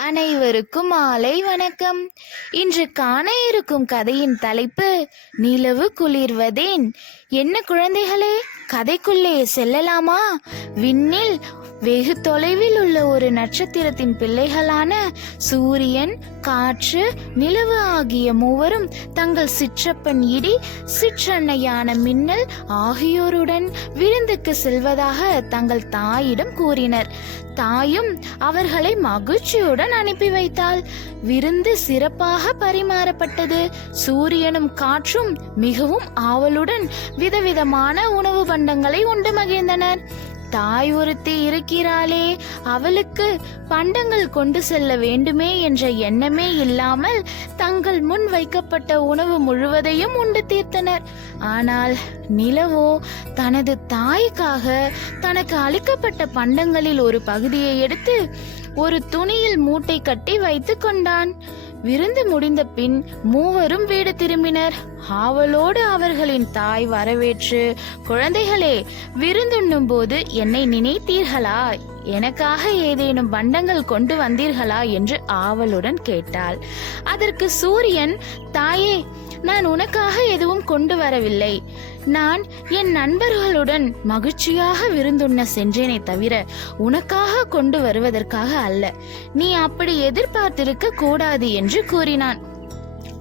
அனைவருக்கும் மாலை வணக்கம். இன்று காண இருக்கும் கதையின் தலைப்பு நிலவு குளிர்வதேன். என்ன குழந்தைகளே? கதைக்குள்ளே செல்லலாமா? விண்ணில் வெகு தொலைவில் உள்ள ஒரு நட்சத்திரத்தின் பிள்ளைகளான சூரியன் காற்று நிலவு ஆகிய மூவரும் தங்கள் சிற்றப்பன் இடி சிற்றன்னையான மின்னல் ஆகியோருடன் விருந்துக்கு செல்வதாக தங்கள் தாயிடம் கூறினர். தாயும் அவர்களை மகிழ்ச்சியுடன் அனுப்பி வைத்தாள். விருந்து சிறப்பாக பரிமாறப்பட்டது. சூரியனும் காற்றும் மிகவும் ஆவலுடன் விதவிதமான உணவு பண்டங்களை உண்டு மகிழ்ந்தனர். தாய் ஒருத்தி இருக்கிறாளே அவளுக்கு பண்டங்கள் கொண்டு செல்ல வேண்டுமே என்ற எண்ணமே இல்லாமல் தங்கள் முன் வைக்கப்பட்ட உணவு முழுவதையும் உண்டு தீர்த்தனர். ஆனால் நிலவோ தனது தாய்க்காக தனக்கு அளிக்கப்பட்ட பண்டங்களில் ஒரு பகுதியை எடுத்து ஒரு துணியில் மூட்டை கட்டி வைத்து கொண்டான். விருந்து முடிந்த பின் மூவரும் வீடு திரும்பினர். ஆவலோடு அவர்களின் தாய் வரவேற்று குழந்தைகளே விருந்துண்ணும் போது என்னை நினைத்தீர்களா? எனக்காக ஏதேனும் பண்டங்கள் கொண்டு வந்தீர்களா? என்று ஆவலுடன் கேட்டாள். அதற்கு சூரியன் தாயே நான் உனக்காக எதுவும் கொண்டு வரவில்லை. நான் என் நண்பர்களுடன் மகிழ்ச்சியாக விருந்துண்ண சென்றேனே தவிர உனக்காக கொண்டு வருவதற்காக அல்ல. நீ அப்படி எதிர்பார்த்திருக்க கூடாது என்று கூறினான்.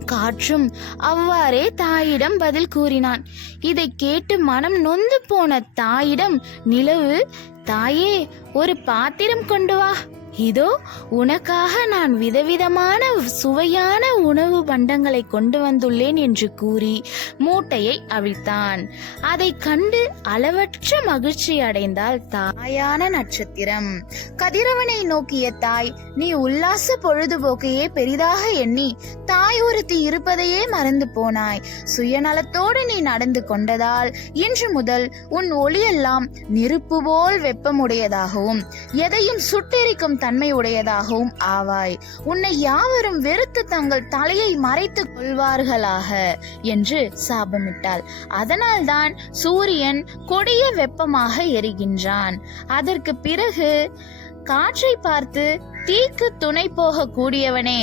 காற்றும் அவ்வாறே தாயிடம் பதில் கூறினான். இதை கேட்டு மனம் நொந்து போன தாயிடம் நிலவு தாயே ஒரு பாத்திரம் கொண்டு வா. இதோ உனக்காக நான் விதவிதமான சுவையான உணவு பண்டங்களை கொண்டு வந்துள்ளேன் என்று கூறி மூட்டையை அவிழ்த்தான். அதை கண்டு அளவற்ற மகிழ்ச்சி அடைந்தால் தாயான நட்சத்திரம். கதிரவனை நோக்கிய தாய் நீ உல்லாச பொழுதுபோக்கையே பெரிதாக எண்ணி தாய் ஒருத்தி இருப்பதையே மறந்து போனாய். சுயநலத்தோடு நீ நடந்து கொண்டதால் இன்று முதல் உன் ஒளியெல்லாம் நெருப்பு போல் வெப்பமுடையதாகவும் எதையும் சுட்டெரிக்கும் தன்மையுடையதாகவும் ஆவாய். உன்னை யாவரும் வெறுத்து தங்கள் தலையை மறைத்துக் கொள்வார்களாக என்று சாபமிட்டாள். அதனால்தான் சூரியன் கொடிய வெப்பமாக எரிகின்றான். அதற்கு பிறகு காற்றை பார்த்து தீக்கு துணை போக கூடியவனே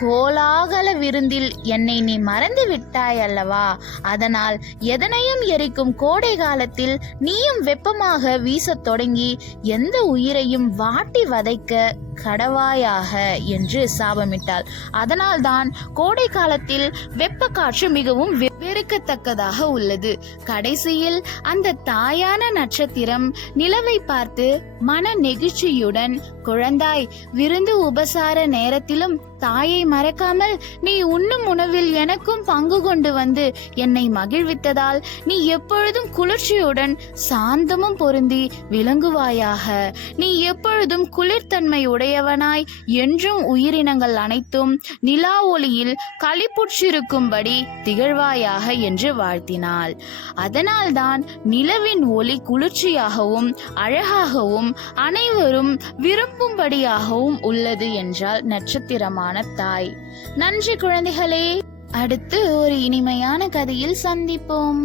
கோலாகல விருந்தில் என்னை நீ மறந்து விட்டாய் அல்லவா? அதனால் எதனையும் எரிக்கும் கோடை காலத்தில் நீயும் வெப்பமாக வீசத் தொடங்கி எந்த உயிரையும் வாட்டி வதைக்க கடவாயாக என்று சாபமிட்டாள். அதனால்தான் கோடை காலத்தில் வெப்ப காற்று மிகவும் வெறுக்கத்தக்கதாக உள்ளது. கடைசியில் அந்த தாயான நட்சத்திரம் நிலவை பார்த்து மன நெகிழ்ச்சியுடன் குழந்தாய் விருந்து உபசார நேரத்திலும் தாயை மறக்காமல் நீ உண்ணும் உணவில் எனக்கும் பங்கு கொண்டு வந்து என்னை மகிழ்வித்ததால் நீ எப்பொழுதும் குளிர்ச்சியுடன் சாந்தமும் பொருந்தி விளங்குவாயாக. நீ எப்பொழுதும் குளிர்தன்மை உடையவனாய் என்றும் உயிரினங்கள் அனைத்தும் நிலா ஒளியில் களிப்புற்றிருக்கும்படி திகழ்வாயாக என்று வாழ்த்தினாள். அதனால்தான் நிலவின் ஒளி குளிர்ச்சியாகவும் அழகாகவும் அனைவரும் விரும்பும்படியாகவும் உள்ளது என்றால் நட்சத்திரமான தாய். நன்றி குழந்தைகளே அடுத்து ஒரு இனிமையான கதையில் சந்திப்போம்.